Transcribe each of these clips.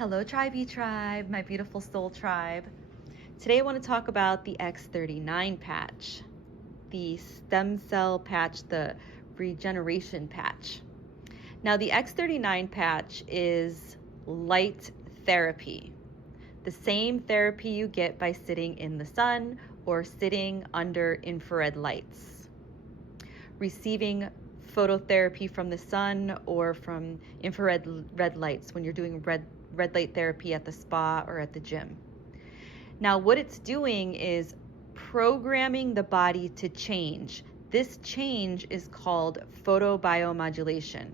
Hello, Tribe, my beautiful soul tribe. Today I want to talk about the X39 patch, the stem cell patch, the regeneration patch. Now, the X39 patch is light therapy, the same therapy you get by sitting in the sun or sitting under infrared lights, receiving phototherapy from the sun or from infrared red lights when you're doing red light therapy at the spa or at the gym. Now, what it's doing is programming the body to change. This change is called photobiomodulation.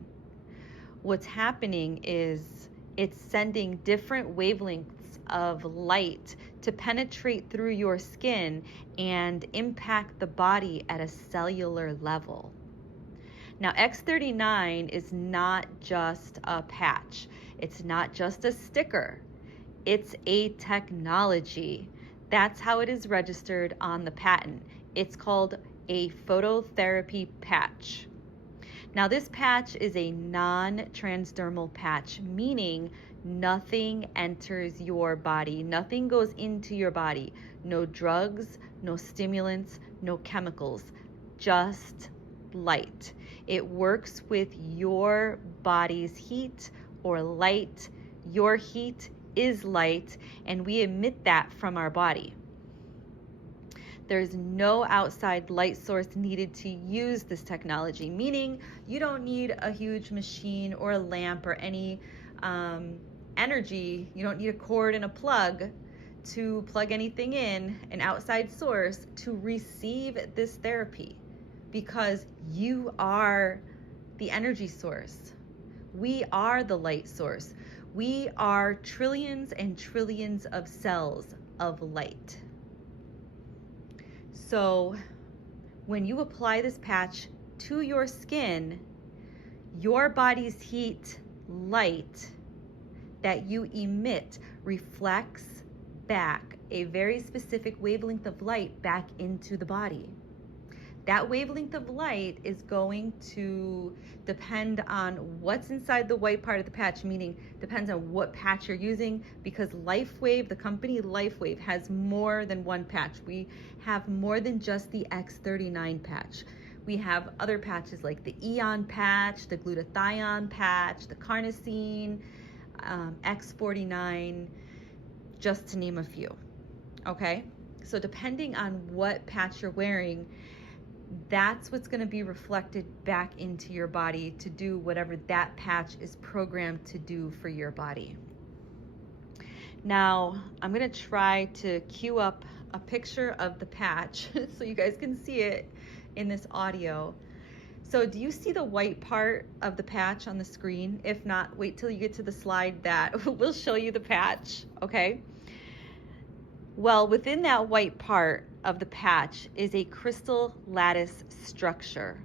What's happening is it's sending different wavelengths of light to penetrate through your skin and impact the body at a cellular level. Now, X39 is not just a patch. It's not just a sticker. It's a technology. That's how it is registered on the patent. It's called a phototherapy patch. Now, this patch is a non-transdermal patch, meaning nothing enters your body. Nothing goes into your body. No drugs, no stimulants, no chemicals, just light. It works with your body's heat or light. Your heat is light, and we emit that from our body. There's no outside light source needed to use this technology, meaning you don't need a huge machine or a lamp or any energy. You don't need a cord and a plug to plug anything in, an outside source, to receive this therapy, because you are the energy source. We are the light source. We are trillions and trillions of cells of light. So when you apply this patch to your skin, your body's heat, light that you emit reflects back a very specific wavelength of light back into the body. That wavelength of light is going to depend on what's inside the white part of the patch, meaning depends on what patch you're using, because LifeWave, the company LifeWave, has more than one patch. We have more than just the X39 patch. We have other patches like the Eon patch, the glutathione patch, the carnosine, X49, just to name a few. Okay? So depending on what patch you're wearing, that's what's going to be reflected back into your body to do whatever that patch is programmed to do for your body. Now, I'm going to try to cue up a picture of the patch so you guys can see it in this audio. So do you see the white part of the patch on the screen? If not, wait till you get to the slide that will show you the patch, okay? Well, within that white part of the patch is a crystal lattice structure.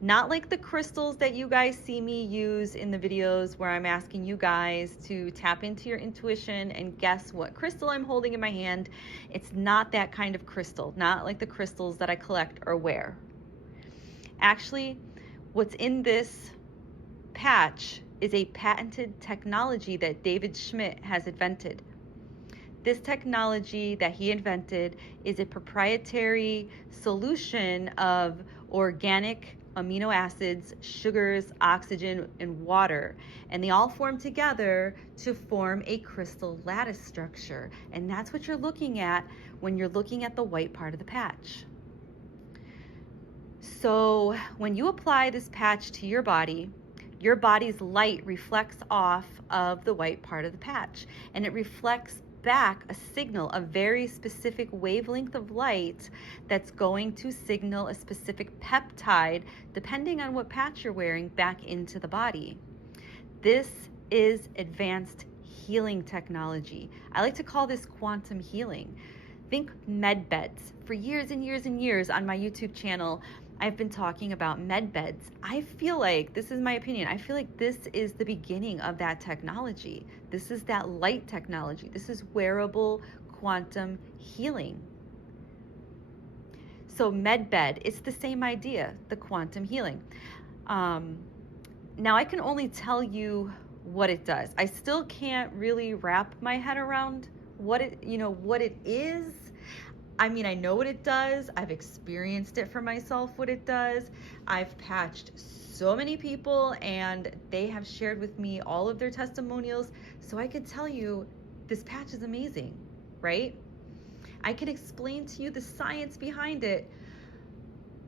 Not like the crystals that you guys see me use in the videos where I'm asking you guys to tap into your intuition and guess what crystal I'm holding in my hand. It's not that kind of crystal, not like the crystals that I collect or wear. Actually, what's in this patch is a patented technology that David Schmidt has invented. This technology that he invented is a proprietary solution of organic amino acids, sugars, oxygen, and water. And they all form together to form a crystal lattice structure. And that's what you're looking at when you're looking at the white part of the patch. So when you apply this patch to your body's light reflects off of the white part of the patch, and it reflects back a signal, a very specific wavelength of light that's going to signal a specific peptide, depending on what patch you're wearing, back into the body. This is advanced healing technology. I like to call this quantum healing. Think med beds. For years and years and years on my YouTube channel, I've been talking about med beds. I feel like, this is my opinion, I feel like this is the beginning of that technology. This is that light technology. This is wearable quantum healing. So med bed, it's the same idea, the quantum healing. Now I can only tell you what it does. I still can't really wrap my head around what it is. I mean, I know what it does. I've experienced it for myself, what it does. I've patched so many people and they have shared with me all of their testimonials. So I could tell you this patch is amazing, right? I can explain to you the science behind it,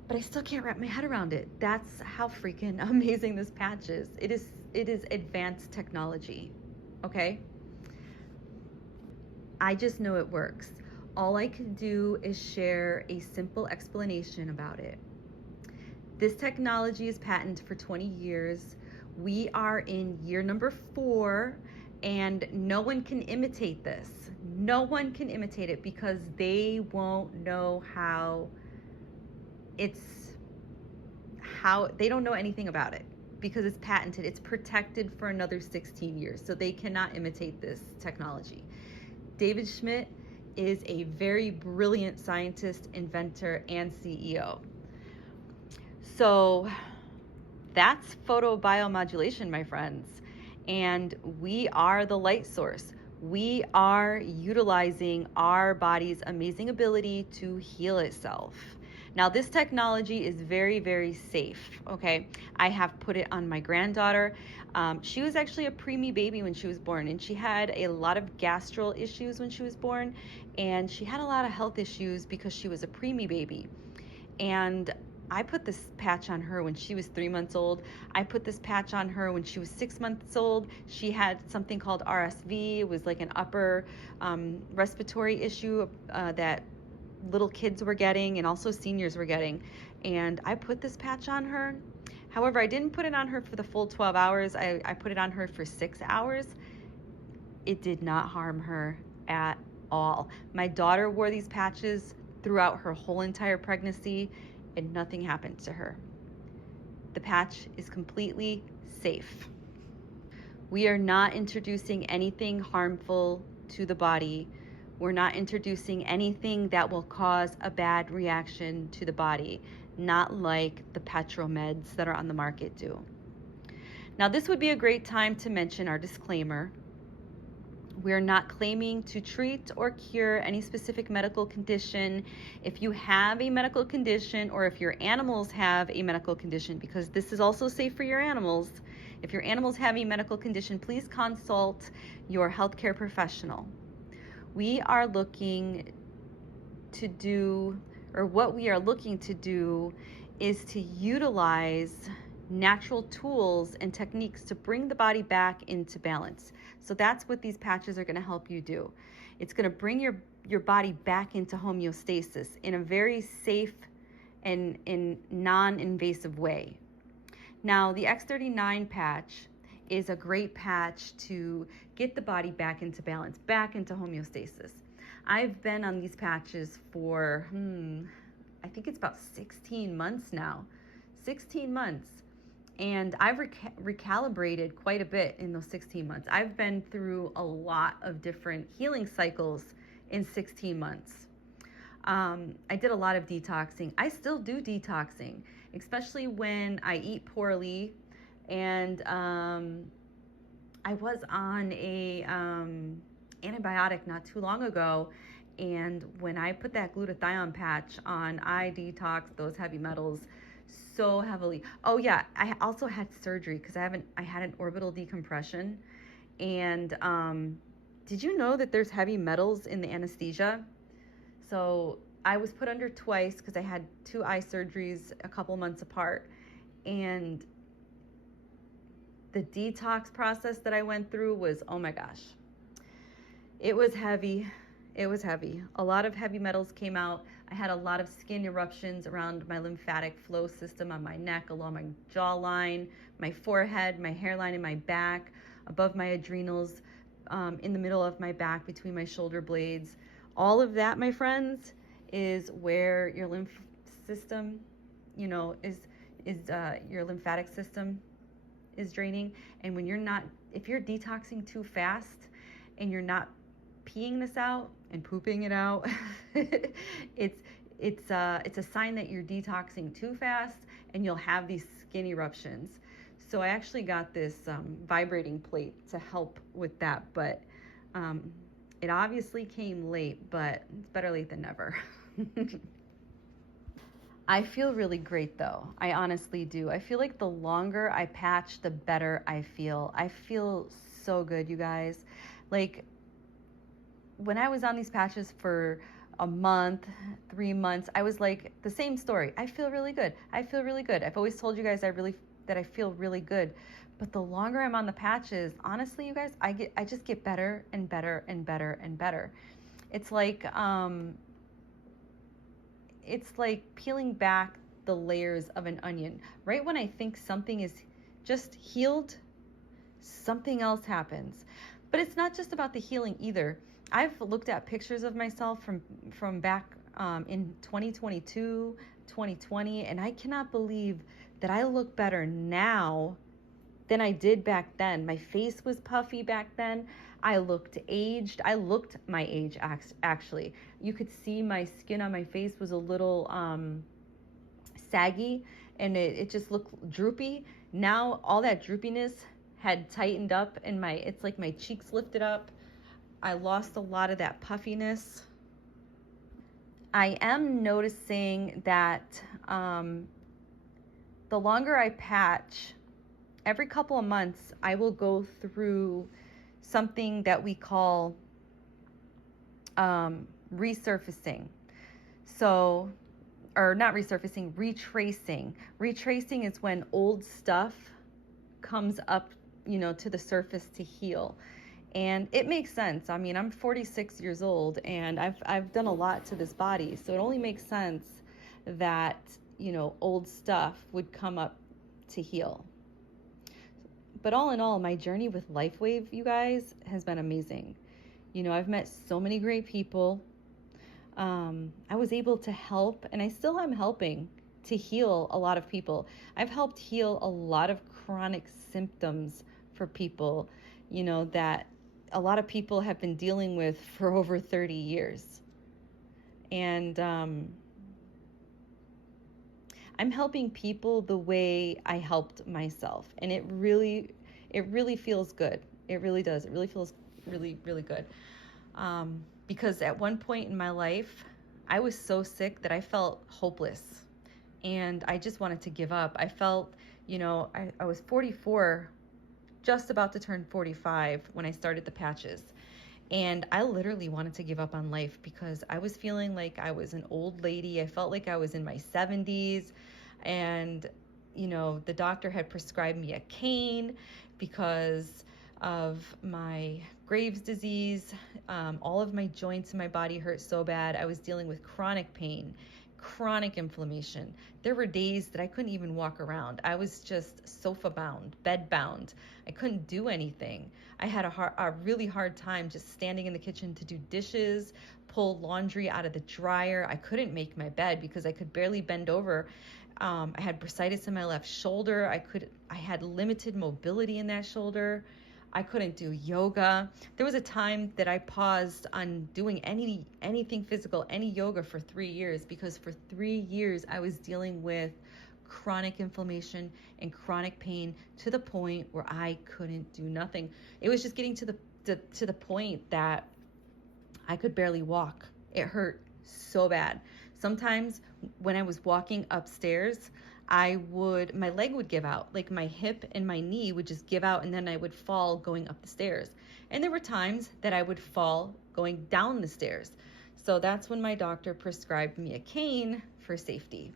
but I still can't wrap my head around it. That's how freaking amazing this patch is. It is advanced technology, okay? I just know it works. All I can do is share a simple explanation about it. This technology is patented for 20 years. We are in year number 4, and no one can imitate this. No one can imitate it because they won't know they don't know anything about it because it's patented. It's protected for another 16 years, so they cannot imitate this technology. David Schmidt is a very brilliant scientist, inventor, and CEO. So that's photobiomodulation, my friends. And we are the light source. We are utilizing our body's amazing ability to heal itself. Now, this technology is very, very safe, okay? I have put it on my granddaughter. She was actually a preemie baby when she was born, and she had a lot of gastral issues when she was born, and she had a lot of health issues because she was a preemie baby. And I put this patch on her when she was 3 months old. I put this patch on her when she was 6 months old. She had something called RSV. It was like an upper respiratory issue that little kids were getting and also seniors were getting. And I put this patch on her. However, I didn't put it on her for the full 12 hours. I put it on her for 6 hours. It did not harm her at all. My daughter wore these patches throughout her whole entire pregnancy, and nothing happened to her. The patch is completely safe. We are not introducing anything harmful to the body. We're not introducing anything that will cause a bad reaction to the body, not like the petromeds that are on the market do. Now, this would be a great time to mention our disclaimer. We're not claiming to treat or cure any specific medical condition. If you have a medical condition or if your animals have a medical condition, because this is also safe for your animals, if your animals have a medical condition, please consult your healthcare professional. We are looking to do, or what we are looking to do is to utilize natural tools and techniques to bring the body back into balance. So that's what these patches are going to help you do. It's going to bring your body back into homeostasis in a very safe and in non-invasive way. Now, the X39 patch is a great patch to get the body back into balance, back into homeostasis. I've been on these patches for, I think it's about 16 months now. 16 months. And I've recalibrated quite a bit in those 16 months. I've been through a lot of different healing cycles in 16 months. I did a lot of detoxing. I still do detoxing, especially when I eat poorly. And I was on a antibiotic not too long ago. And when I put that glutathione patch on, I detoxed those heavy metals so heavily. Oh yeah, I also had surgery because I had an orbital decompression. And did you know that there's heavy metals in the anesthesia? So I was put under twice because I had 2 eye surgeries a couple months apart. And the detox process that I went through was, oh my gosh, it was heavy. It was heavy. A lot of heavy metals came out. I had a lot of skin eruptions around my lymphatic flow system on my neck, along my jawline, my forehead, my hairline, and my back, above my adrenals, in the middle of my back, between my shoulder blades. All of that, my friends, is where your lymph system, your lymphatic system is draining. And when if you're detoxing too fast and you're not peeing this out and pooping it out, it's a sign that you're detoxing too fast, and you'll have these skin eruptions. So I actually got this vibrating plate to help with that, but it obviously came late, but it's better late than never. I feel really great though. I honestly do. I feel like the longer I patch, the better I feel. I feel so good, you guys. Like when I was on these patches for a month, 3 months, I was like the same story. I feel really good. I feel really good. I've always told you guys that I feel really good. But the longer I'm on the patches, honestly, you guys, I just get better and better and better and better. It's like peeling back the layers of an onion. Right when I think something is just healed, something else happens. But it's not just about the healing either. I've looked at pictures of myself from back in 2022, 2020, and I cannot believe that I look better now than I did back then. My face was puffy back then. I looked aged. I looked my age, actually. You could see my skin on my face was a little saggy, and it just looked droopy. Now all that droopiness had tightened up, and it's like my cheeks lifted up. I lost a lot of that puffiness. I am noticing that the longer I patch, every couple of months, I will go through something that we call resurfacing. So, or not resurfacing, retracing. Retracing is when old stuff comes up, to the surface to heal. And it makes sense. I mean, I'm 46 years old and I've done a lot to this body. So it only makes sense that, old stuff would come up to heal. But all in all, my journey with LifeWave, you guys, has been amazing. I've met so many great people. I was able to help, and I still am helping to heal a lot of people. I've helped heal a lot of chronic symptoms for people, that a lot of people have been dealing with for over 30 years. And I'm helping people the way I helped myself. And it really feels good. It really does. It really feels really, really good. Because at one point in my life, I was so sick that I felt hopeless. And I just wanted to give up. I felt, I was 44, just about to turn 45 when I started the patches. And I literally wanted to give up on life because I was feeling like I was an old lady. I felt like I was in my 70s. And, the doctor had prescribed me a cane because of my Graves' disease. All of my joints in my body hurt so bad. I was dealing with chronic pain, chronic inflammation. There were days that I couldn't even walk around. I was just sofa bound, bed bound. I couldn't do anything. I had a really hard time just standing in the kitchen to do dishes, pull laundry out of the dryer. I couldn't make my bed because I could barely bend over. I had bursitis in my left shoulder. I had limited mobility in that shoulder. I couldn't do yoga. There was a time that I paused on doing anything physical, any yoga for 3 years, because for 3 years I was dealing with chronic inflammation and chronic pain to the point where I couldn't do nothing. It was just getting to the point that I could barely walk. It hurt so bad. Sometimes when I was walking upstairs, my leg would give out, like my hip and my knee would just give out, and then I would fall going up the stairs. And there were times that I would fall going down the stairs. So that's when my doctor prescribed me a cane for safety.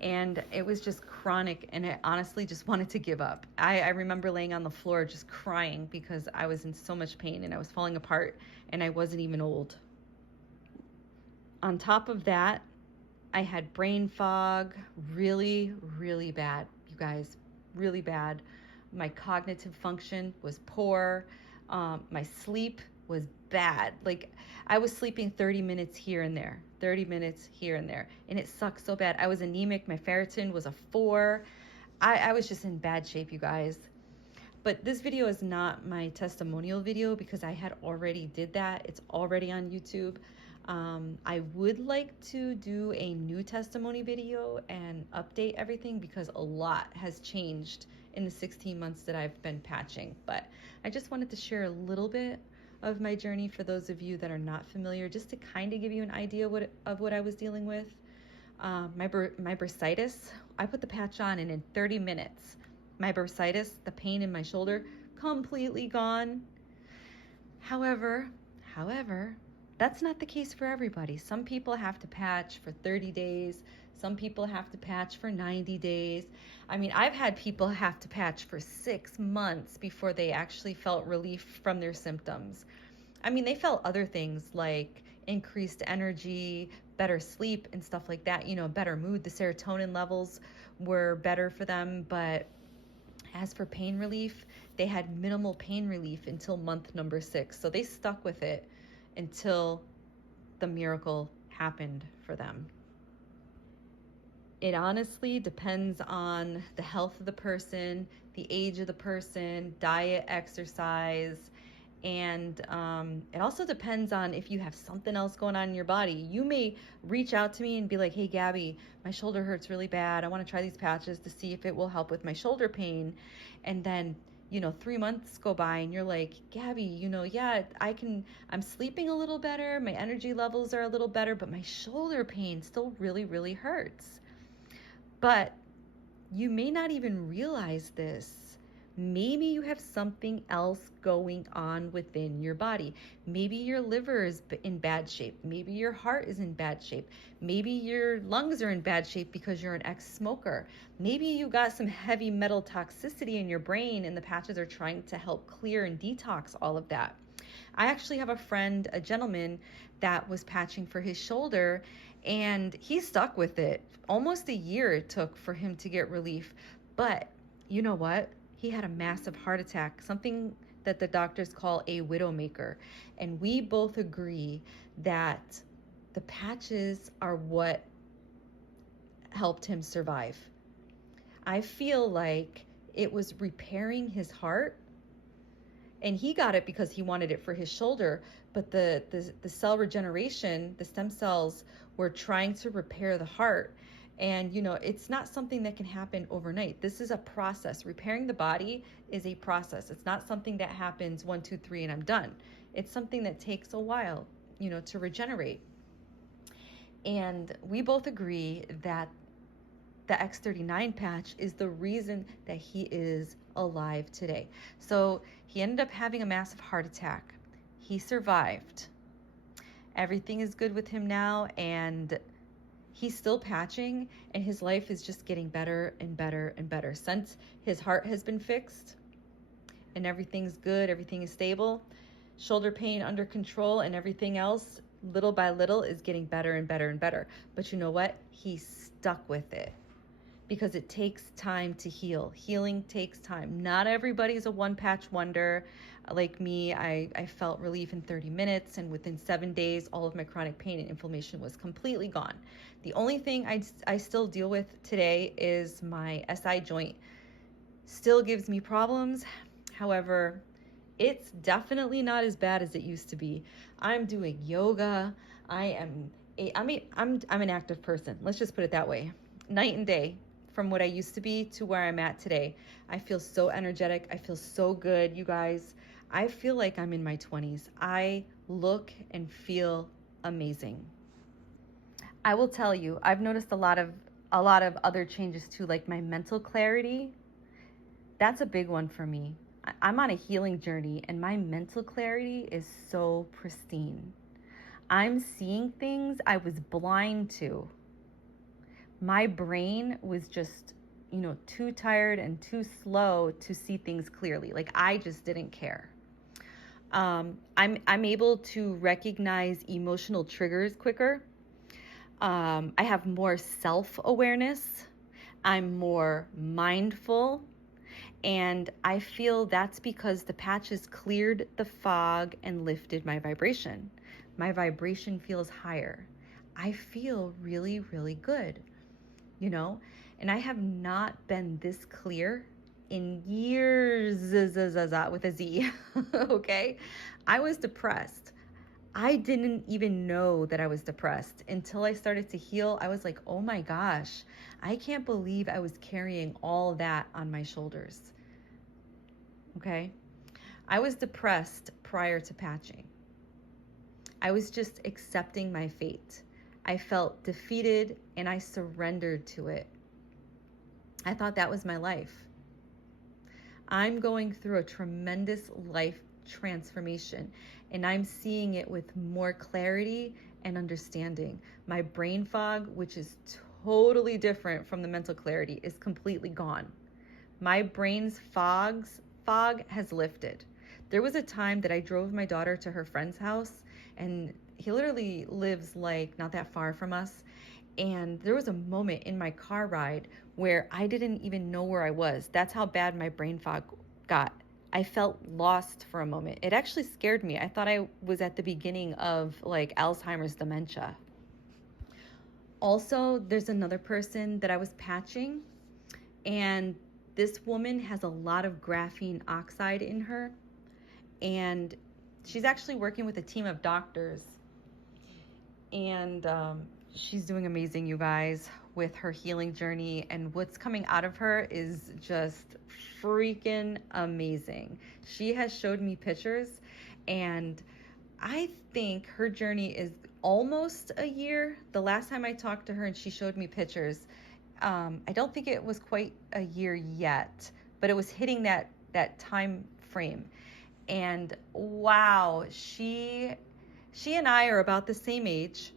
And it was just chronic, and I honestly just wanted to give up. I remember laying on the floor just crying because I was in so much pain and I was falling apart, and I wasn't even old. On top of that, I had brain fog, really, really bad, you guys, really bad. My cognitive function was poor. My sleep was bad. Like I was sleeping 30 minutes here and there, 30 minutes here and there. And it sucked so bad. I was anemic. My ferritin was a 4. I was just in bad shape, you guys. But this video is not my testimonial video because I had already did that. It's already on YouTube. I would like to do a new testimony video and update everything because a lot has changed in the 16 months that I've been patching. But I just wanted to share a little bit of my journey for those of you that are not familiar, just to kind of give you an idea of what I was dealing with. My bursitis, I put the patch on, and in 30 minutes, my bursitis, the pain in my shoulder, completely gone. However, that's not the case for everybody. Some people have to patch for 30 days. Some people have to patch for 90 days. I mean, I've had people have to patch for 6 months before they actually felt relief from their symptoms. I mean, they felt other things like increased energy, better sleep, and stuff like that, better mood. The serotonin levels were better for them. But as for pain relief, they had minimal pain relief until month number 6. So they stuck with it until the miracle happened for them. It honestly depends on the health of the person, the age of the person, diet, exercise, and it also depends on if you have something else going on in your body. You may reach out to me and be like, hey, Gabby, my shoulder hurts really bad. I want to try these patches to see if it will help with my shoulder pain. And then 3 months go by and you're like, Gabby, yeah, I'm sleeping a little better. My energy levels are a little better, but my shoulder pain still really, really hurts. But you may not even realize this. Maybe you have something else going on within your body. Maybe your liver is in bad shape. Maybe your heart is in bad shape. Maybe your lungs are in bad shape because you're an ex-smoker. Maybe you got some heavy metal toxicity in your brain and the patches are trying to help clear and detox all of that. I actually have a friend, a gentleman, that was patching for his shoulder, and he stuck with it. Almost a year it took for him to get relief. But you know what? He had a massive heart attack, something that the doctors call a widowmaker. And we both agree that the patches are what helped him survive. I feel like it was repairing his heart, and he got it because he wanted it for his shoulder, but the cell regeneration, the stem cells, were trying to repair the heart. And, it's not something that can happen overnight. This is a process. Repairing the body is a process. It's not something that happens 1, 2, 3, and I'm done. It's something that takes a while, to regenerate. And we both agree that the X39 patch is the reason that he is alive today. So he ended up having a massive heart attack. He survived. Everything is good with him now, and he's still patching, and his life is just getting better and better and better. Since his heart has been fixed and everything's good, everything is stable, shoulder pain under control, and everything else, little by little, is getting better and better and better. But you know what? He's stuck with it because it takes time to heal. Healing takes time. Not everybody's a one-patch wonder. Like me, I felt relief in 30 minutes, and within 7 days, all of my chronic pain and inflammation was completely gone. The only thing I still deal with today is my SI joint. Still gives me problems. However, it's definitely not as bad as it used to be. I'm doing yoga. I'm an active person. Let's just put it that way. Night and day from what I used to be to where I'm at today. I feel so energetic. I feel so good, you guys. I feel like I'm in my 20s. I look and feel amazing. I will tell you, I've noticed a lot of other changes too, like my mental clarity. That's a big one for me. I'm on a healing journey, and my mental clarity is so pristine. I'm seeing things I was blind to. My brain was just, too tired and too slow to see things clearly. Like, I just didn't care. I'm able to recognize emotional triggers quicker. I have more self-awareness. I'm more mindful. And I feel that's because the patches cleared the fog and lifted my vibration. My vibration feels higher. I feel really, really good, and I have not been this clear in years with a Z, okay? I was depressed. I didn't even know that I was depressed until I started to heal. I was like, oh my gosh, I can't believe I was carrying all that on my shoulders. Okay. I was depressed prior to patching. I was just accepting my fate. I felt defeated and I surrendered to it. I thought that was my life. I'm going through a tremendous life transformation and I'm seeing it with more clarity and understanding. My brain fog, which is totally different from the mental clarity, is completely gone. My brain's fog has lifted. There was a time that I drove my daughter to her friend's house, and he literally lives like not that far from us. And there was a moment in my car ride where I didn't even know where I was. That's how bad my brain fog got. I felt lost for a moment. It actually scared me. I thought I was at the beginning of like Alzheimer's dementia. Also, there's another person that I was patching, and this woman has a lot of graphene oxide in her, and she's actually working with a team of doctors, and she's doing amazing, you guys, with her healing journey, and what's coming out of her is just freaking amazing. She has showed me pictures, and I think her journey is almost a year. The last time I talked to her and she showed me pictures, I don't think it was quite a year yet, but it was hitting that time frame. And wow, she and I are about the same age.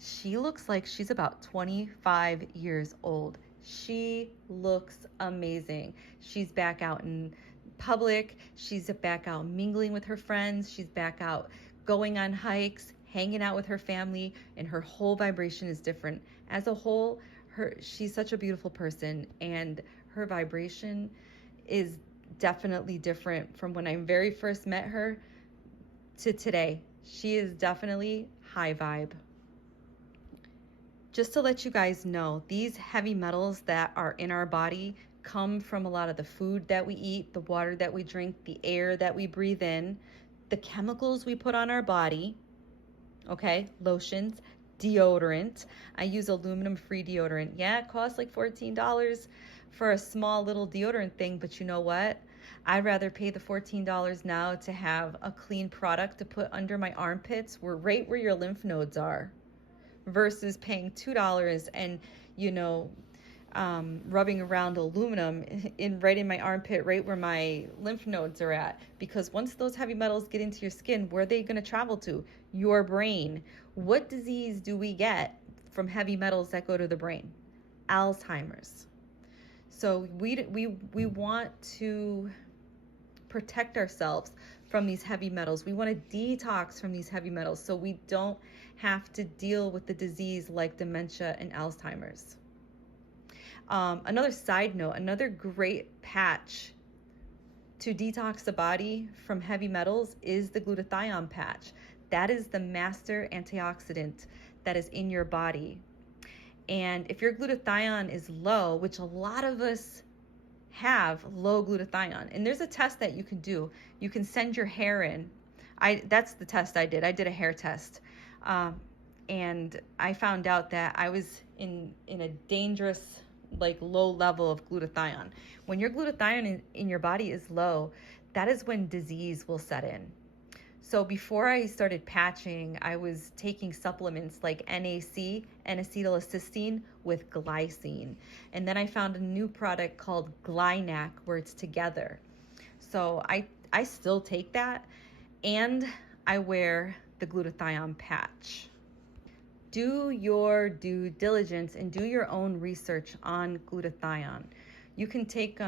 She looks like she's about 25 years old. She looks amazing. She's back out in public. She's back out mingling with her friends. She's back out going on hikes, hanging out with her family, and her whole vibration is different. As a whole, she's such a beautiful person, and her vibration is definitely different from when I very first met her to today. She is definitely high vibe. Just to let you guys know, these heavy metals that are in our body come from a lot of the food that we eat, the water that we drink, the air that we breathe in, the chemicals we put on our body, okay, lotions, deodorant. I use aluminum-free deodorant. Yeah, it costs like $14 for a small little deodorant thing, but you know what? I'd rather pay the $14 now to have a clean product to put under my armpits, right where your lymph nodes are, versus paying $2 and, you know, rubbing around aluminum right in my armpit, right where my lymph nodes are at. Because once those heavy metals get into your skin, where are they going to travel to? Your brain. What disease do we get from heavy metals that go to the brain? Alzheimer's. So we want to protect ourselves from these heavy metals. We want to detox from these heavy metals so we don't have to deal with the disease like dementia and Alzheimer's. Another side note, another great patch to detox the body from heavy metals is the glutathione patch. That is the master antioxidant that is in your body. And if your glutathione is low, which a lot of us have low glutathione, and there's a test that you can do. You can send your hair in. That's the test I did. I did a hair test. And I found out that I was in a dangerous, like, low level of glutathione. When your glutathione in your body is low, that is when disease will set in. So before I started patching, I was taking supplements like NAC, N-acetylcysteine, with glycine. And then I found a new product called Glynac where it's together. So I still take that, and I wear the glutathione patch. Do your due diligence and do your own research on glutathione. You can take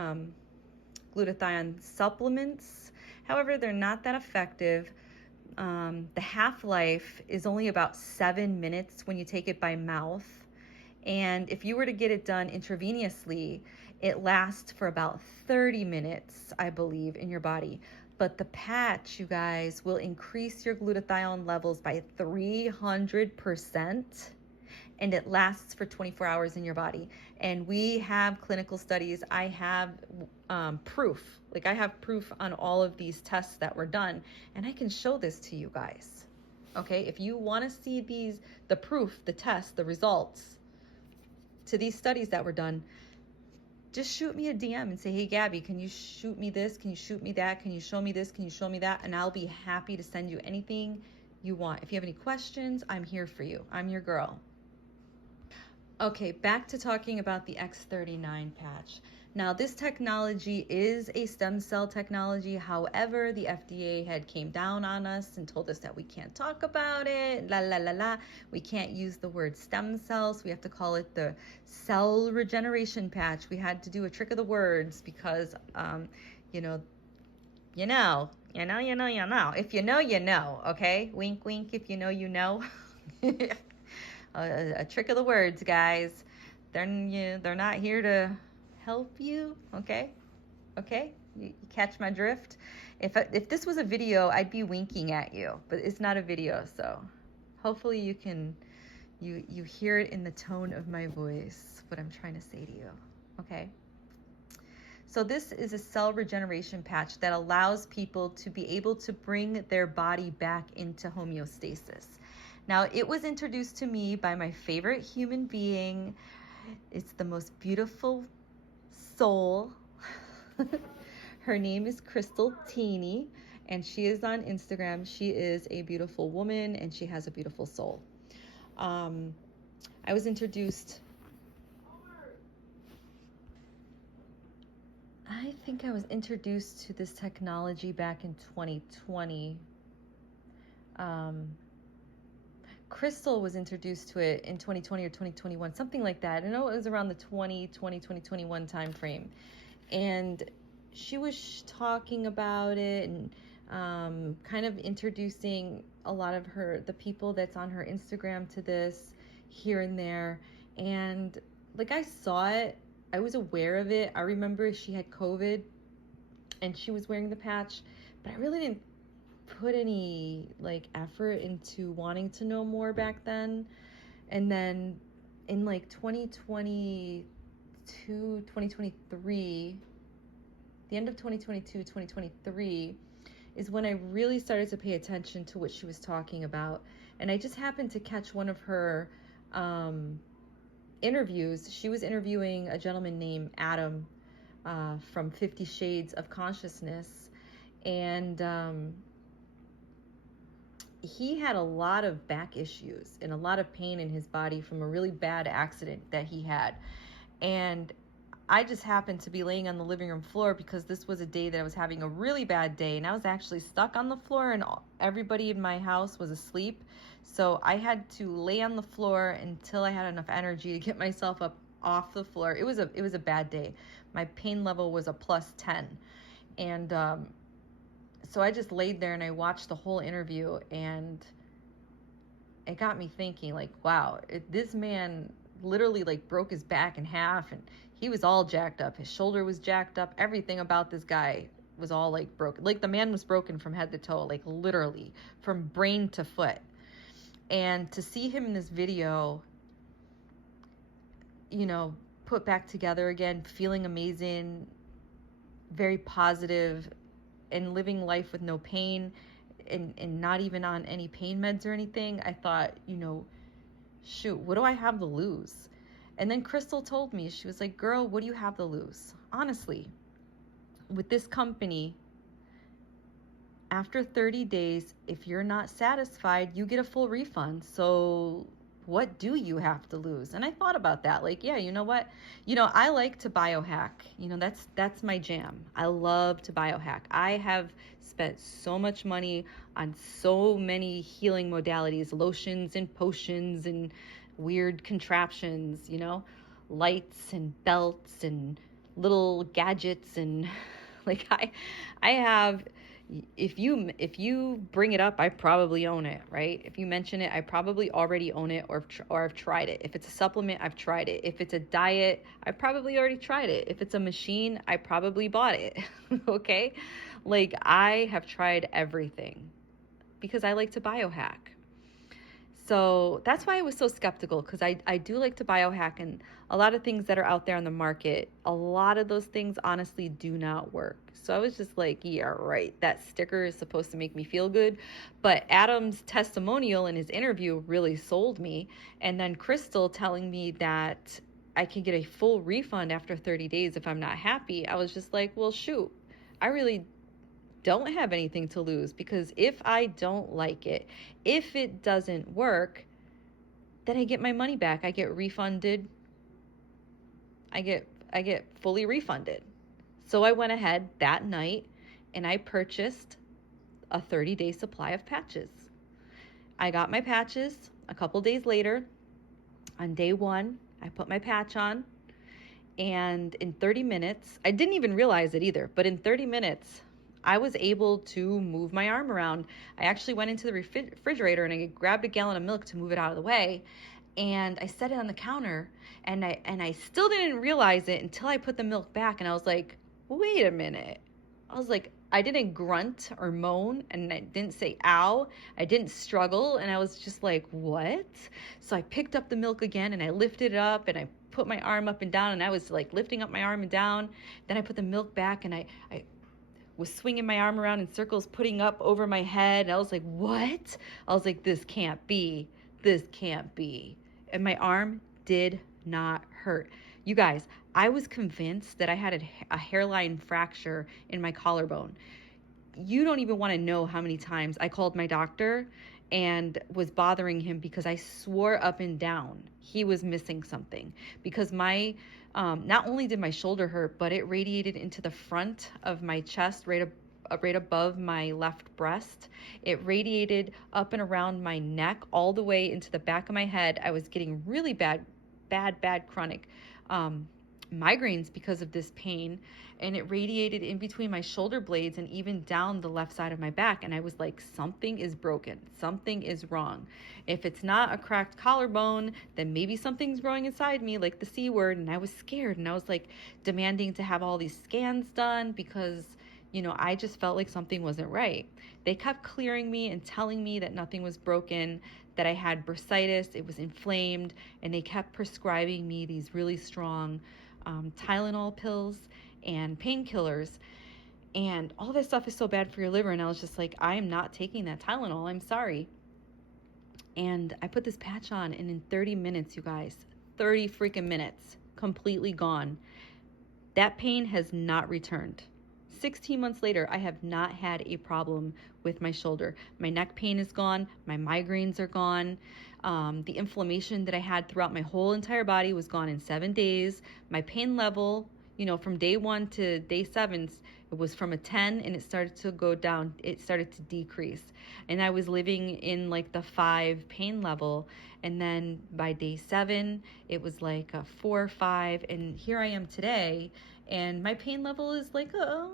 glutathione supplements. However, they're not that effective. The half-life is only about 7 minutes when you take it by mouth. And if you were to get it done intravenously, it lasts for about 30 minutes, I believe, in your body. But the patch, you guys, will increase your glutathione levels by 300%, and it lasts for 24 hours in your body. And we have clinical studies. I have proof. Like, I have proof on all of these tests that were done, and I can show this to you guys. Okay, if you want to see the proof, the test, the results to these studies that were done, just shoot me a DM and say, hey, Gabby, can you shoot me this? Can you shoot me that? Can you show me this? Can you show me that? And I'll be happy to send you anything you want. If you have any questions, I'm here for you. I'm your girl. Okay, back to talking about the X39 patch. Now, this technology is a stem cell technology. However, the FDA had came down on us and told us that we can't talk about it, la la la la. We can't use the word stem cells. We have to call it the cell regeneration patch. We had to do a trick of the words because, you know. If you know, you know, okay? Wink, wink, if you know, you know. A trick of the words, guys. They're not here to help you, okay? Okay? You catch my drift? If this was a video, I'd be winking at you, but it's not a video, so hopefully you can you hear it in the tone of my voice, what I'm trying to say to you, okay? So this is a cell regeneration patch that allows people to be able to bring their body back into homeostasis. Now, it was introduced to me by my favorite human being. It's the most beautiful soul. Her name is Crystal Teeny, and she is on Instagram. She is a beautiful woman, and she has a beautiful soul. I was introduced... I think I was introduced to this technology back in 2020. Crystal was introduced to it in 2020 or 2021, something like that. I know it was around the 2021 time frame. And she was talking about it and kind of introducing a lot of the people that's on her Instagram to this here and there. And like, I saw it. I was aware of it. I remember she had COVID and she was wearing the patch, but I really didn't put any like effort into wanting to know more back then. And then in like 2022, 2023, the end of 2022, 2023 is when I really started to pay attention to what she was talking about. And I just happened to catch one of her interviews. She was interviewing a gentleman named Adam from 50 Shades of Consciousness, and he had a lot of back issues and a lot of pain in his body from a really bad accident that he had. And I just happened to be laying on the living room floor because this was a day that I was having a really bad day, and I was actually stuck on the floor and everybody in my house was asleep. So I had to lay on the floor until I had enough energy to get myself up off the floor. It was a bad day. My pain level was a +10. And so I just laid there and I watched the whole interview, and it got me thinking, like, wow, this man literally like broke his back in half, and he was all jacked up. His shoulder was jacked up. Everything about this guy was all like broken. Like, the man was broken from head to toe, like literally from brain to foot. And to see him in this video, you know, put back together again, feeling amazing, very positive, and living life with no pain, and not even on any pain meds or anything, I thought, you know, shoot, what do I have to lose? And then Crystal told me, she was like, girl, what do you have to lose? Honestly, with this company, after 30 days, if you're not satisfied, you get a full refund. So what do you have to lose? And I thought about that. Like, yeah, you know what? You know, I like to biohack. You know, that's my jam. I love to biohack. I have spent so much money on so many healing modalities, lotions and potions and weird contraptions, you know, lights and belts and little gadgets. And like, I have... If you bring it up, I probably own it, right? If you mention it, I probably already own it, or I've tried it. If it's a supplement, I've tried it. If it's a diet, I probably already tried it. If it's a machine, I probably bought it. Okay? Like, I have tried everything because I like to biohack. So that's why I was so skeptical, because I do like to biohack, and a lot of things that are out there on the market, a lot of those things honestly do not work. So I was just like, yeah, right. That sticker is supposed to make me feel good. But Adam's testimonial in his interview really sold me. And then Crystal telling me that I can get a full refund after 30 days if I'm not happy. I was just like, well, shoot, I really don't have anything to lose, because if I don't like it, if it doesn't work, then I get my money back. I get refunded. I get fully refunded. So I went ahead that night and I purchased a 30-day supply of patches. I got my patches a couple days later. On day 1, I put my patch on, and in 30 minutes, I didn't even realize it either, but in 30 minutes, I was able to move my arm around. I actually went into the refrigerator and I grabbed a gallon of milk to move it out of the way, and I set it on the counter, and I still didn't realize it until I put the milk back, and I was like, wait a minute. I was like, I didn't grunt or moan, and I didn't say ow. I didn't struggle, and I was just like, what? So I picked up the milk again, and I lifted it up, and I put my arm up and down, and I was like lifting up my arm and down. Then I put the milk back, and I was swinging my arm around in circles, putting up over my head. And I was like, what? I was like, this can't be. This can't be. And my arm did not hurt. You guys, I was convinced that I had a hairline fracture in my collarbone. You don't even want to know how many times I called my doctor and was bothering him because I swore up and down he was missing something, because my not only did my shoulder hurt, but it radiated into the front of my chest, right above my left breast. It radiated up and around my neck, all the way into the back of my head. I was getting really bad chronic migraines because of this pain, and it radiated in between my shoulder blades and even down the left side of my back. And I was like, something is broken, something is wrong. If it's not a cracked collarbone, then maybe something's growing inside me, like the C word. And I was scared, and I was like demanding to have all these scans done, because I just felt like something wasn't right. They kept clearing me and telling me that nothing was broken, that I had bursitis, it was inflamed, and they kept prescribing me these really strong Tylenol pills and painkillers. And all this stuff is so bad for your liver. And I was just like, I am not taking that Tylenol. I'm sorry. And I put this patch on, and in 30 minutes, you guys, 30 freaking minutes, completely gone. That pain has not returned. 16 months later, I have not had a problem with my shoulder. My neck pain is gone. My migraines are gone. The inflammation that I had throughout my whole entire body was gone in 7 days. My pain level, from day 1 to day 7, it was from a 10, and it started to go down. It started to decrease. And I was living in like the 5 pain level. And then by day 7, it was like a 4 or 5. And here I am today. And my pain level is like a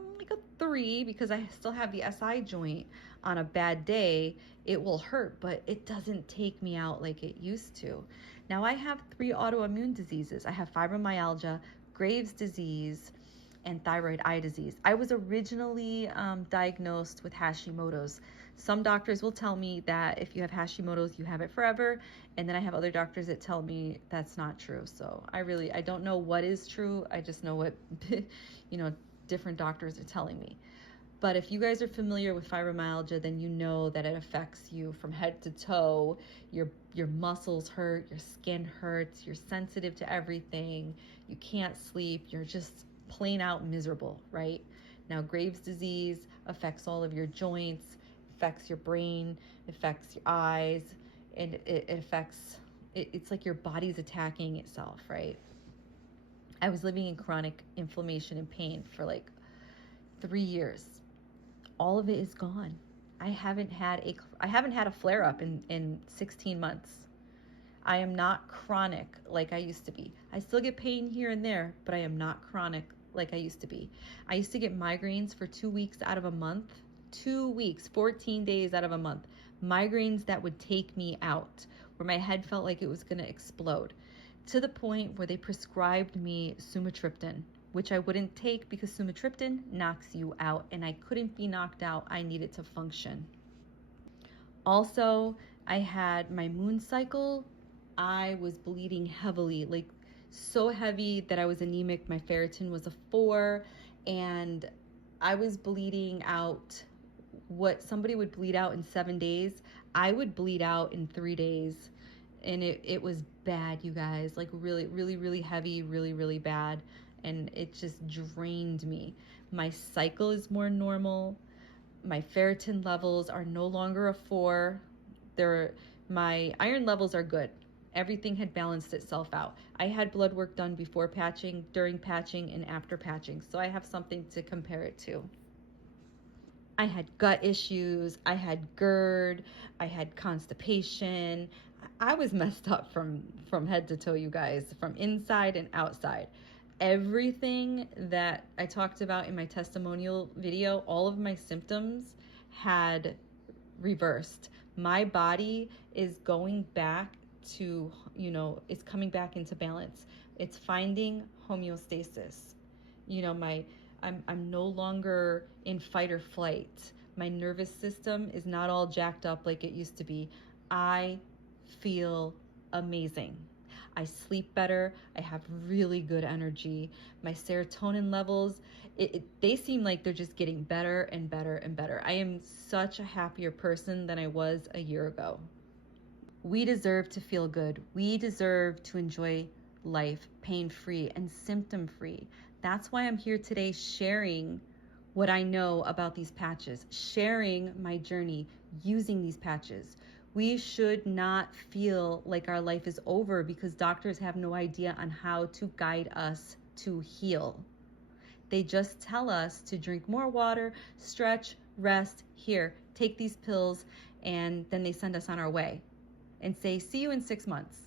3, because I still have the SI joint. On a bad day, it will hurt, but it doesn't take me out like it used to. Now I have 3 autoimmune diseases. I have fibromyalgia, Graves' disease, and thyroid eye disease. I was originally diagnosed with Hashimoto's. Some doctors will tell me that if you have Hashimoto's, you have it forever. And then I have other doctors that tell me that's not true. So I don't know what is true. I just know what, different doctors are telling me. But if you guys are familiar with fibromyalgia, then you know that it affects you from head to toe. Your muscles hurt, your skin hurts, you're sensitive to everything, you can't sleep, you're just plain out miserable, right? Now, Graves' disease affects all of your joints, affects your brain, affects your eyes, and it affects, it's like your body's attacking itself, right? I was living in chronic inflammation and pain for like 3 years. All of it is gone. I haven't had a flare up in 16 months. I am not chronic like I used to be. I still get pain here and there, but I am not chronic like I used to be. I used to get migraines for 2 weeks out of a month. 2 weeks, 14 days out of a month. Migraines that would take me out, where my head felt like it was going to explode, to the point where they prescribed me sumatriptan, which I wouldn't take because sumatriptan knocks you out, and I couldn't be knocked out. I needed to function. Also, I had my moon cycle. I was bleeding heavily, like so heavy that I was anemic. My ferritin was a 4, and I was bleeding out what somebody would bleed out in 7 days. I would bleed out in 3 days. And it was bad, you guys, like really, really, really heavy, really, really bad. And it just drained me. My cycle is more normal. My ferritin levels are no longer a 4. My iron levels are good. Everything had balanced itself out. I had blood work done before patching, during patching, and after patching, so I have something to compare it to. I had gut issues, I had GERD, I had constipation. I was messed up from head to toe, you guys, from inside and outside. Everything that I talked about in my testimonial video, all of my symptoms had reversed. My body is going back to, it's coming back into balance. It's finding homeostasis. I'm no longer in fight or flight. My nervous system is not all jacked up like it used to be. I feel amazing. I sleep better. I have really good energy. My serotonin levels, they seem like they're just getting better and better and better. I am such a happier person than I was a year ago. We deserve to feel good. We deserve to enjoy life pain-free and symptom-free. That's why I'm here today sharing what I know about these patches, sharing my journey using these patches. We should not feel like our life is over because doctors have no idea on how to guide us to heal. They just tell us to drink more water, stretch, rest, here, take these pills, and then they send us on our way and say, see you in 6 months.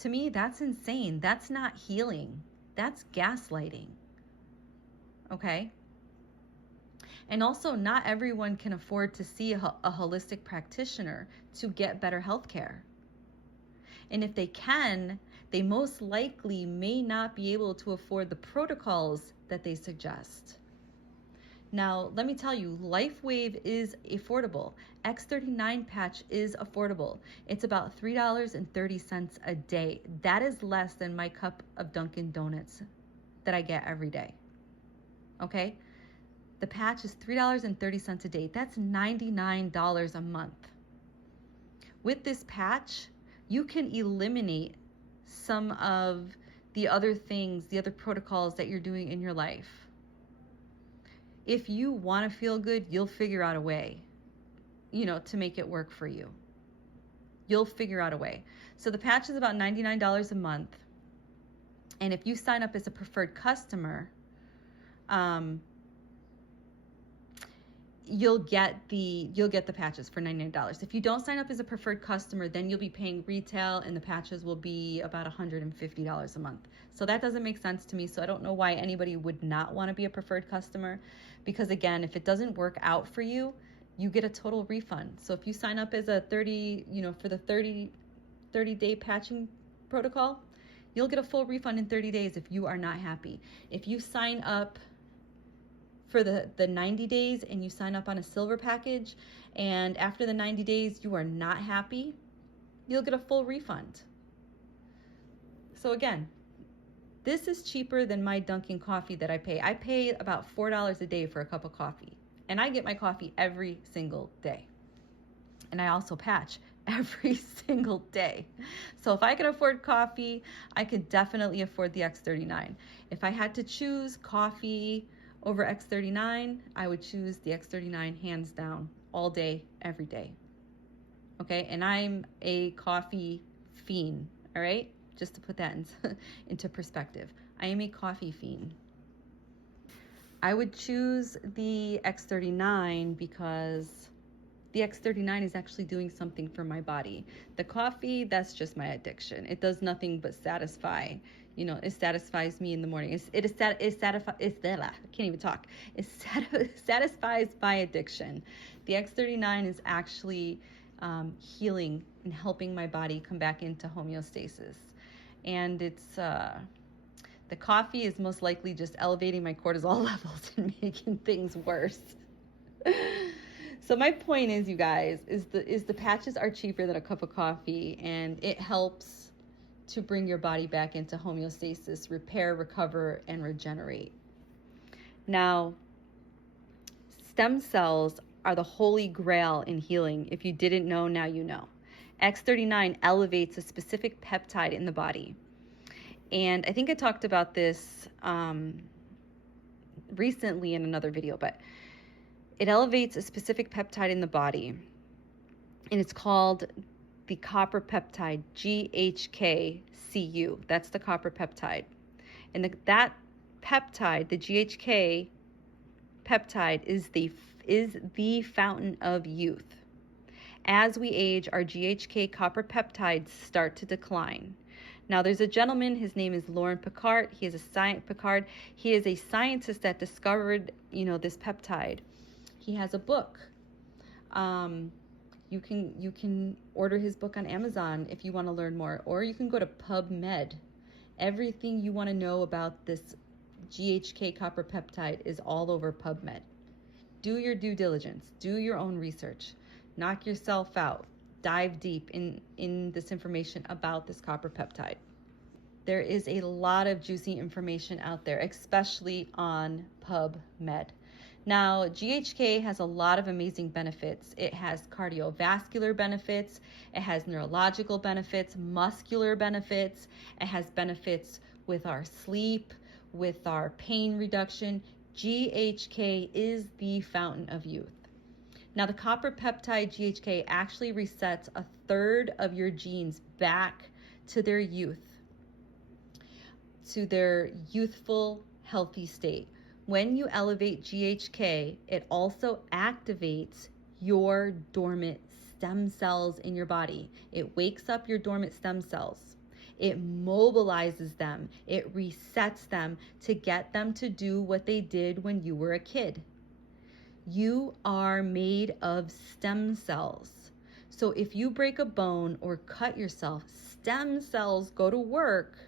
To me, that's insane. That's not healing. That's gaslighting. Okay? And also, not everyone can afford to see a holistic practitioner to get better health care. And if they can, they most likely may not be able to afford the protocols that they suggest. Now, let me tell you, LifeWave is affordable. X39 patch is affordable. It's about $3.30 a day. That is less than my cup of Dunkin' Donuts that I get every day. Okay? The patch is $3.30 a day. That's $99 a month. With this patch, you can eliminate some of the other things, the other protocols that you're doing in your life. If you want to feel good, you'll figure out a way, to make it work for you. You'll figure out a way. So the patch is about $99 a month. And if you sign up as a preferred customer, you'll get the patches for $99. If you don't sign up as a preferred customer, then you'll be paying retail and the patches will be about $150 a month. So that doesn't make sense to me. So I don't know why anybody would not want to be a preferred customer, because again, if it doesn't work out for you, you get a total refund. So if you sign up as a 30 day patching protocol, you'll get a full refund in 30 days if you are not happy. If you sign up for the 90 days and you sign up on a silver package, and after the 90 days you are not happy, you'll get a full refund. So again, this is cheaper than my Dunkin' coffee that I pay. I pay about $4 a day for a cup of coffee, and I get my coffee every single day. And I also patch every single day. So if I can afford coffee, I could definitely afford the X39. If I had to choose coffee over X39, I would choose the X39 hands down, all day, every day. Okay, and I'm a coffee fiend, all right? Just to put that into perspective. I am a coffee fiend. I would choose the X39 because the X39 is actually doing something for my body. The coffee, that's just my addiction. It does nothing but satisfy. It satisfies me in the morning. It satisfies my addiction. The X39 is actually healing and helping my body come back into homeostasis. And the coffee is most likely just elevating my cortisol levels and making things worse. So my point is, you guys, is the patches are cheaper than a cup of coffee, and it helps to bring your body back into homeostasis, repair, recover, and regenerate. Now, stem cells are the holy grail in healing. If you didn't know, now you know. X39 elevates a specific peptide in the body. And I think I talked about this recently in another video, but it elevates a specific peptide in the body, and it's called the copper peptide, GHK-Cu. That's the copper peptide. And that peptide, the GHK peptide, is the fountain of youth. As we age, our GHK copper peptides start to decline. Now, there's a gentleman, his name is Laurent Picard. He is a scientist that discovered, this peptide. He has a book. You can order his book on Amazon if you want to learn more, or you can go to PubMed. Everything you want to know about this GHK copper peptide is all over PubMed. Do your due diligence. Do your own research. Knock yourself out. Dive deep in this information about this copper peptide. There is a lot of juicy information out there, especially on PubMed. Now, GHK has a lot of amazing benefits. It has cardiovascular benefits, it has neurological benefits, muscular benefits, it has benefits with our sleep, with our pain reduction. GHK is the fountain of youth. Now, the copper peptide GHK actually resets a third of your genes back to their youth, to their youthful, healthy state. When you elevate GHK, it also activates your dormant stem cells in your body. It wakes up your dormant stem cells. It mobilizes them. It resets them to get them to do what they did when you were a kid. You are made of stem cells. So if you break a bone or cut yourself, stem cells go to work.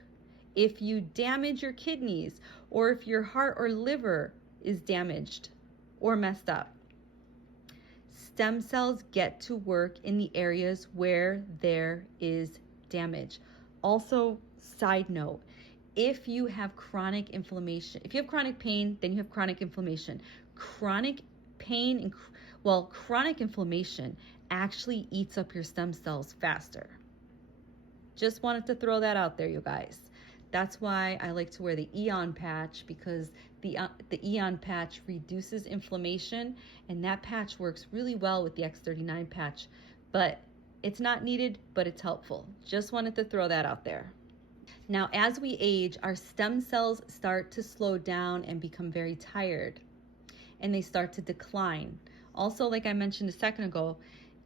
If you damage your kidneys, or if your heart or liver is damaged or messed up, stem cells get to work in the areas where there is damage. Also, side note, if you have chronic inflammation, if you have chronic pain, then you have chronic inflammation. Chronic inflammation actually eats up your stem cells faster. Just wanted to throw that out there, you guys. That's why I like to wear the Eon patch, because the Eon patch reduces inflammation, and that patch works really well with the X39 patch. But it's not needed, but it's helpful. Just wanted to throw that out there. Now, as we age, our stem cells start to slow down and become very tired, and they start to decline. Also, like I mentioned a second ago,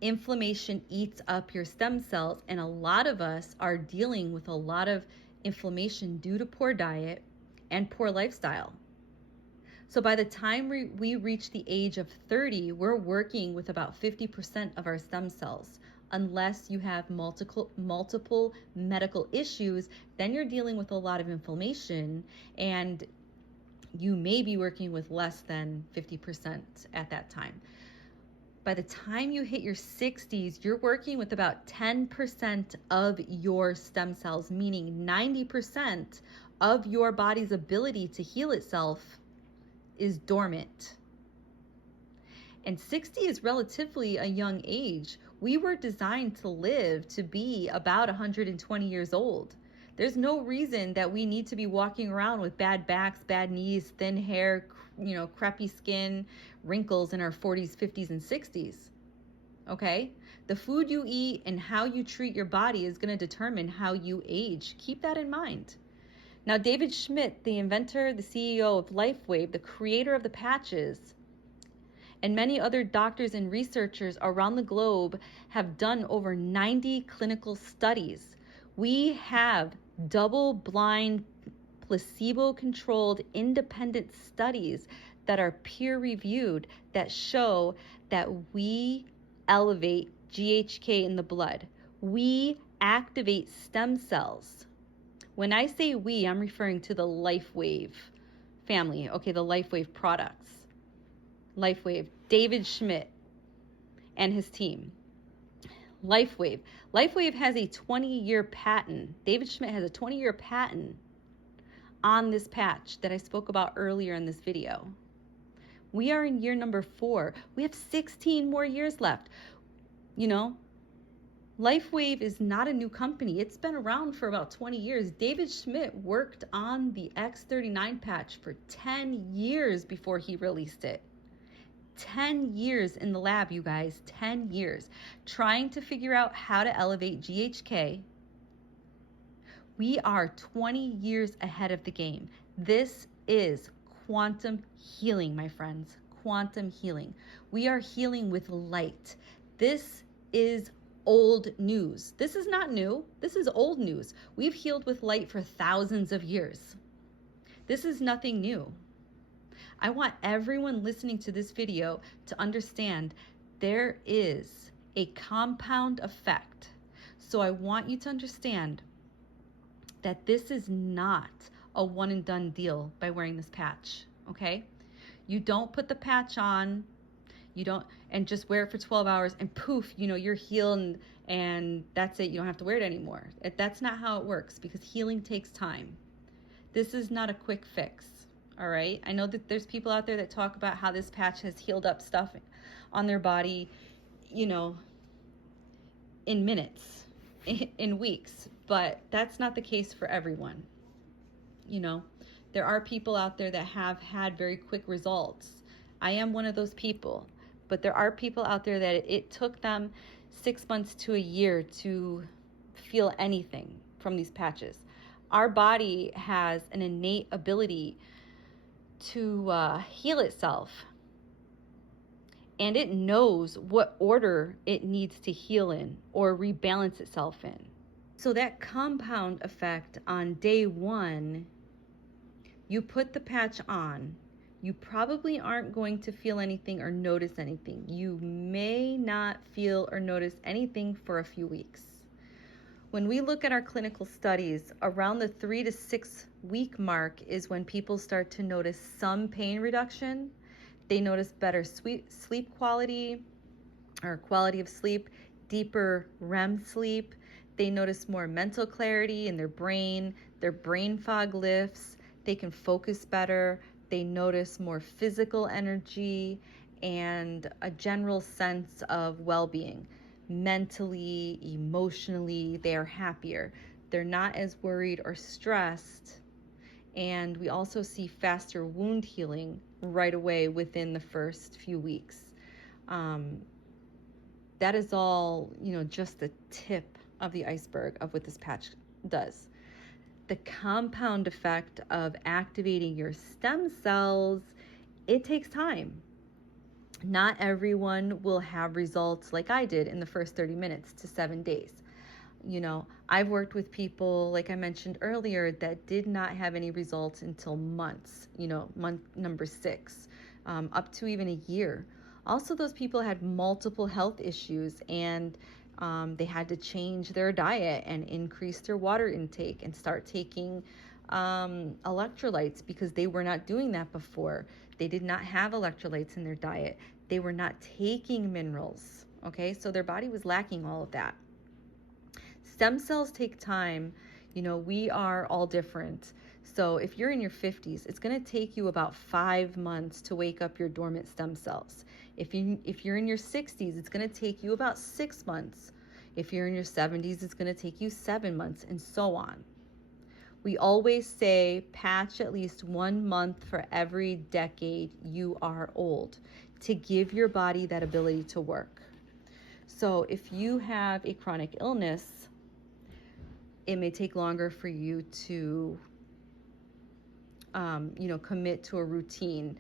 inflammation eats up your stem cells, and a lot of us are dealing with a lot of inflammation due to poor diet and poor lifestyle. So by the time we reach the age of 30, we're working with about 50% of our stem cells. Unless you have multiple medical issues, then you're dealing with a lot of inflammation, and you may be working with less than 50% at that time. By the time you hit your 60s, you're working with about 10% of your stem cells, meaning 90% of your body's ability to heal itself is dormant. And 60 is relatively a young age. We were designed to live to be about 120 years old. There's no reason that we need to be walking around with bad backs, bad knees, thin hair, crappy skin, wrinkles in our 40s, 50s, and 60s. Okay? The food you eat and how you treat your body is going to determine how you age. Keep that in mind. Now, David Schmidt, the inventor, the CEO of LifeWave, the creator of the patches, and many other doctors and researchers around the globe have done over 90 clinical studies. We have double-blind, placebo-controlled, independent studies that are peer-reviewed that show that we elevate GHK in the blood. We activate stem cells. When I say we, I'm referring to the LifeWave family, okay, the LifeWave products. LifeWave, David Schmidt, and his team. LifeWave. LifeWave has a 20-year patent. David Schmidt has a 20-year patent on this patch that I spoke about earlier in this video. We are in year number 4. We have 16 more years left. You know, LifeWave is not a new company. It's been around for about 20 years. David Schmidt worked on the X39 patch for 10 years before he released it. 10 years in the lab, you guys, 10 years, trying to figure out how to elevate GHK. We are 20 years ahead of the game. This is quantum healing, my friends, quantum healing. We are healing with light. This is old news. This is not new. This is old news. We've healed with light for thousands of years. This is nothing new. I want everyone listening to this video to understand there is a compound effect. So I want you to understand that this is not a one and done deal by wearing this patch, okay? You don't put the patch on, and just wear it for 12 hours and poof, you're healed and that's it. You don't have to wear it anymore. That's not how it works, because healing takes time. This is not a quick fix. All right. I know that there's people out there that talk about how this patch has healed up stuff on their body, in minutes, in weeks, but that's not the case for everyone. There are people out there that have had very quick results. I am one of those people, but there are people out there that it took them 6 months to a year to feel anything from these patches. Our body has an innate ability to heal itself, and it knows what order it needs to heal in or rebalance itself in. So that compound effect, on day 1, you put the patch on, you probably aren't going to feel anything or notice anything. You may not feel or notice anything for a few weeks. When we look at our clinical studies, around the 3 to 6 week mark is when people start to notice some pain reduction. They notice better sleep quality, or quality of sleep, deeper REM sleep. They notice more mental clarity in their brain fog lifts, they can focus better, they notice more physical energy and a general sense of well-being. Mentally, emotionally, they are happier. They're not as worried or stressed. And we also see faster wound healing right away within the first few weeks. That is all, just the tip of the iceberg of what this patch does. The compound effect of activating your stem cells, it takes time. Not everyone will have results like I did in the first 30 minutes to 7 days. I've worked with people, like I mentioned earlier, that did not have any results until months, month number 6, up to even a year. Also, those people had multiple health issues, and they had to change their diet and increase their water intake and start taking electrolytes, because they were not doing that before. They did not have electrolytes in their diet. They were not taking minerals, okay? So their body was lacking all of that. Stem cells take time. We are all different. So if you're in your 50s, it's going to take you about 5 months to wake up your dormant stem cells. If you're in your 60s, it's going to take you about 6 months. If you're in your 70s, it's going to take you 7 months, and so on. We always say patch at least 1 month for every decade you are old, to give your body that ability to work. So if you have a chronic illness, it may take longer for you to commit to a routine,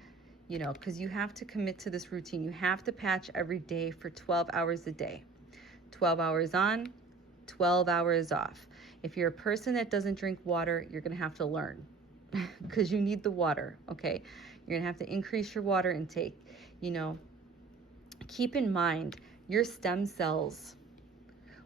because you have to commit to this routine. You have to patch every day for 12 hours a day. 12 hours on, 12 hours off. If you're a person that doesn't drink water, you're going to have to learn because you need the water, okay? You're going to have to increase your water intake. Keep in mind, your stem cells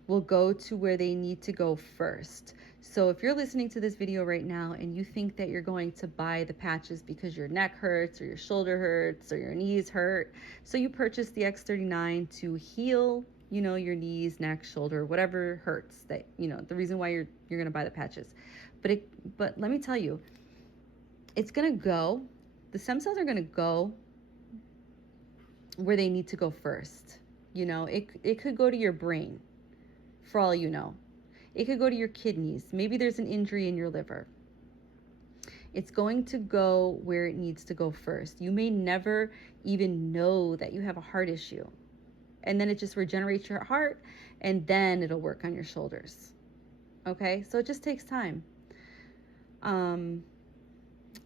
will go to where they need to go first. So if you're listening to this video right now and you think that you're going to buy the patches because your neck hurts or your shoulder hurts or your knees hurt, so you purchase the X39 to heal, you know, your knees, neck, shoulder, whatever hurts, that, you know, the reason why you're going to buy the patches. But let me tell you, it's going to go, the stem cells are going to go where they need to go first. You know, it could go to your brain, for all you know. It could go to your kidneys. Maybe there's an injury in your liver. It's going to go where it needs to go first. You may never even know that you have a heart issue. And then it just regenerates your heart, and then it'll work on your shoulders. Okay? So it just takes time. I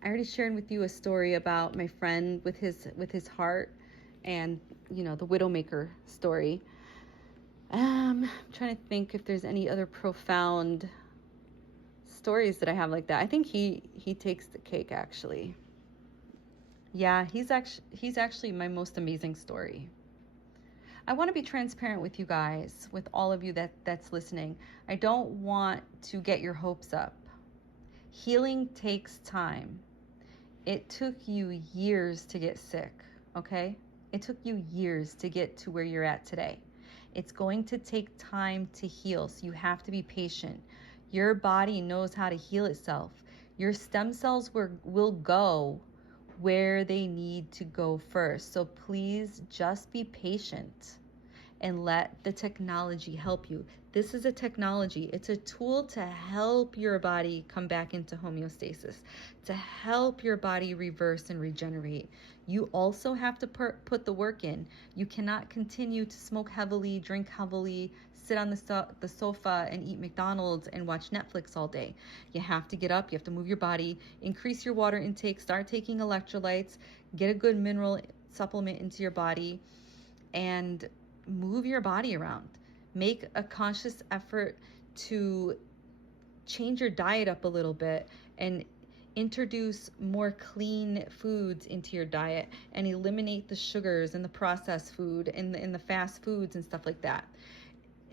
already shared with you a story about my friend with his heart, and, you know, the Widowmaker story. I'm trying to think if there's any other profound stories that I have like that. I think he takes the cake, actually. Yeah, he's actually my most amazing story. I want to be transparent with you guys, with all of you that's listening. I don't want to get your hopes up. Healing takes time. It took you years to get sick, okay? It took you years to get to where you're at today. It's going to take time to heal, so you have to be patient. Your body knows how to heal itself. Your stem cells will go where they need to go first. So please just be patient and let the technology help you. This is a technology. It's a tool to help your body come back into homeostasis, to help your body reverse and regenerate. You also have to put the work in. You cannot continue to smoke heavily, drink heavily, sit on the sofa and eat McDonald's and watch Netflix all day. You have to get up, you have to move your body, increase your water intake, start taking electrolytes, get a good mineral supplement into your body, and move your body around. Make a conscious effort to change your diet up a little bit and introduce more clean foods into your diet and eliminate the sugars and the processed food and the fast foods and stuff like that.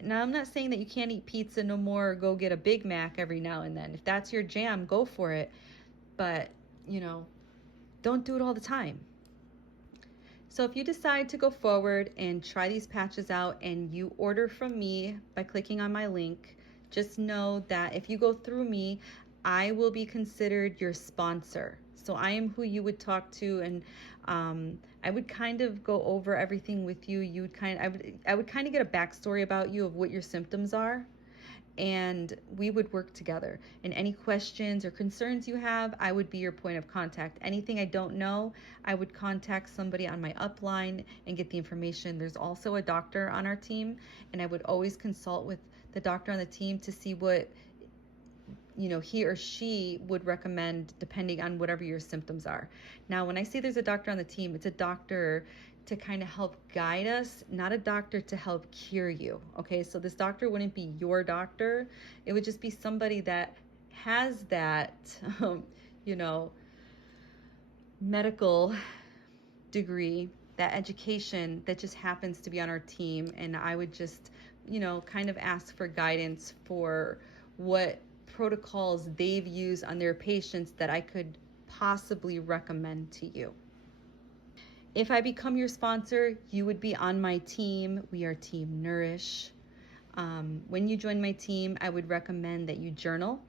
Now, I'm not saying that you can't eat pizza no more or go get a Big Mac every now and then. If that's your jam, go for it. But, you know, don't do it all the time. So if you decide to go forward and try these patches out and you order from me by clicking on my link, just know that if you go through me, I will be considered your sponsor. So I am who you would talk to, and I would kind of go over everything with you. I would kind of get a backstory about you of what your symptoms are, and we would work together. And any questions or concerns you have, I would be your point of contact. Anything I don't know, I would contact somebody on my upline and get the information. There's also a doctor on our team, and I would always consult with the doctor on the team to see what, you know, he or she would recommend depending on whatever your symptoms are. Now, when I say there's a doctor on the team, it's a doctor to kind of help guide us, not a doctor to help cure you. Okay, so this doctor wouldn't be your doctor. It would just be somebody that has that, you know, medical degree, that education that just happens to be on our team. And I would just, you know, kind of ask for guidance for what protocols they've used on their patients that I could possibly recommend to you. If I become your sponsor, you would be on my team. We are Team Nourish. When you join my team, I would recommend that you journal,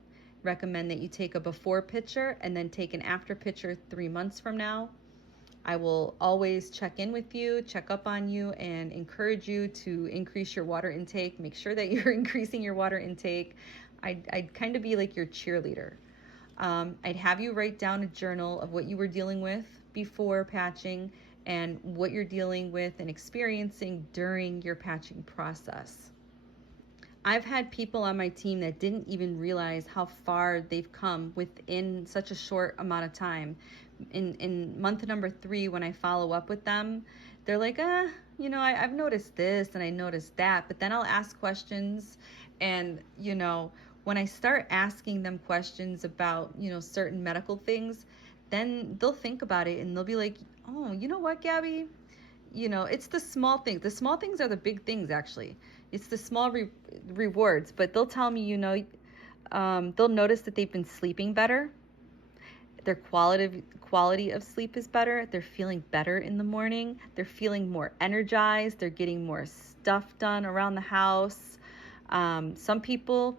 recommend that you take a before picture and then take an after picture 3 months from now. I will always check in with you, check up on you, and encourage you to increase your water intake. Make sure that you're increasing your water intake. I'd kind of be like your cheerleader. I'd have you write down a journal of what you were dealing with before patching and what you're dealing with and experiencing during your patching process. I've had people on my team that didn't even realize how far they've come within such a short amount of time. In month number 3, when I follow up with them, they're like, you know, I've noticed this and I noticed that, but then I'll ask questions, and, you know, when I start asking them questions about, you know, certain medical things, then they'll think about it and they'll be like, oh, you know what, Gabby? You know, it's the small things. The small things are the big things, actually. It's the small rewards, but they'll tell me, they'll notice that they've been sleeping better. Their quality of sleep is better. They're feeling better in the morning. They're feeling more energized. They're getting more stuff done around the house. Some people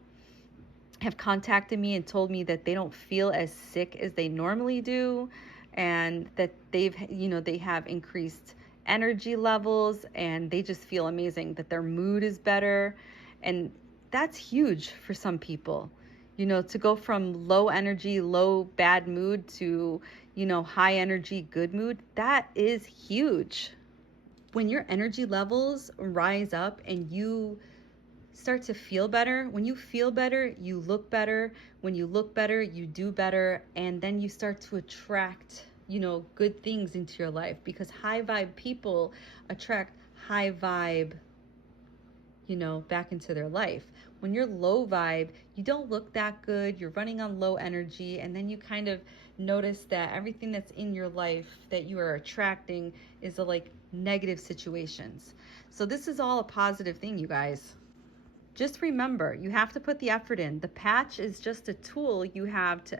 have contacted me and told me that they don't feel as sick as they normally do, and that they have increased energy levels, and they just feel amazing, that their mood is better. And that's huge for some people, to go from low energy, low bad mood to, high energy, good mood. That is huge. When your energy levels rise up and you start to feel better, when you feel better, you look better. When you look better, you do better. And then you start to attract, good things into your life, because high vibe people attract high vibe, back into their life. When you're low vibe, you don't look that good. You're running on low energy. And then you kind of notice that everything that's in your life that you are attracting is like negative situations. So this is all a positive thing, you guys. Just remember, you have to put the effort in. The patch is just a tool you have to,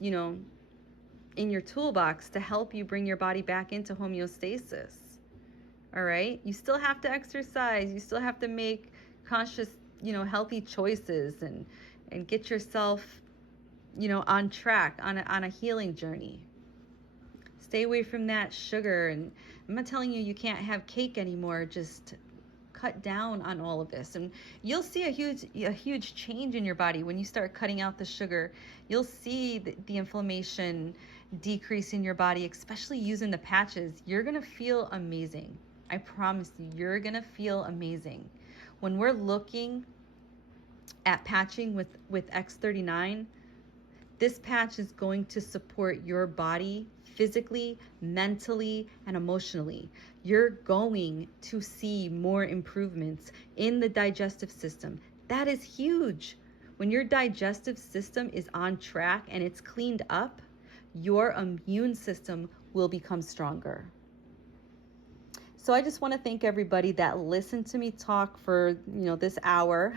in your toolbox to help you bring your body back into homeostasis. All right? You still have to exercise. You still have to make conscious, healthy choices and get yourself, on track on a healing journey. Stay away from that sugar. And I'm not telling you you can't have cake anymore. Just cut down on all of this, and you'll see a huge change in your body when you start cutting out the sugar. You'll see the inflammation decrease in your body, especially using the patches. You're gonna feel amazing. I promise you, you're gonna feel amazing. When we're looking at patching with X39, this patch is going to support your body physically, mentally, and emotionally. You're going to see more improvements in the digestive system. That is huge. When your digestive system is on track and it's cleaned up, your immune system will become stronger. So I just want to thank everybody that listened to me talk for, this hour.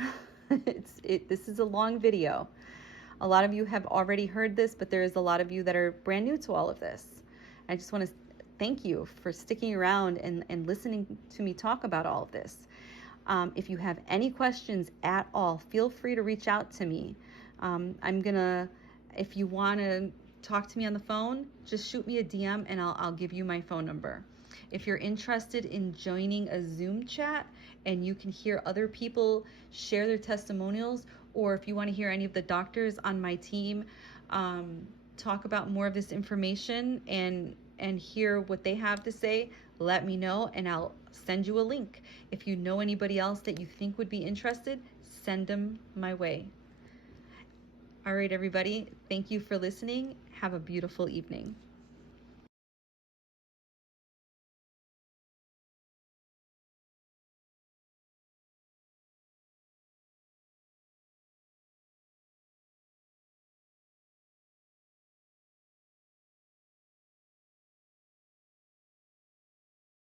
This is a long video. A lot of you have already heard this, but there is a lot of you that are brand new to all of this. I just want to thank you for sticking around and listening to me talk about all of this. If you have any questions at all, feel free to reach out to me. If you want to talk to me on the phone, just shoot me a DM and I'll give you my phone number. If you're interested in joining a Zoom chat and you can hear other people share their testimonials, or if you want to hear any of the doctors on my team talk about more of this information and hear what they have to say, let me know and I'll send you a link. If you know anybody else that you think would be interested, send them my way. All right, everybody, thank you for listening. Have a beautiful evening.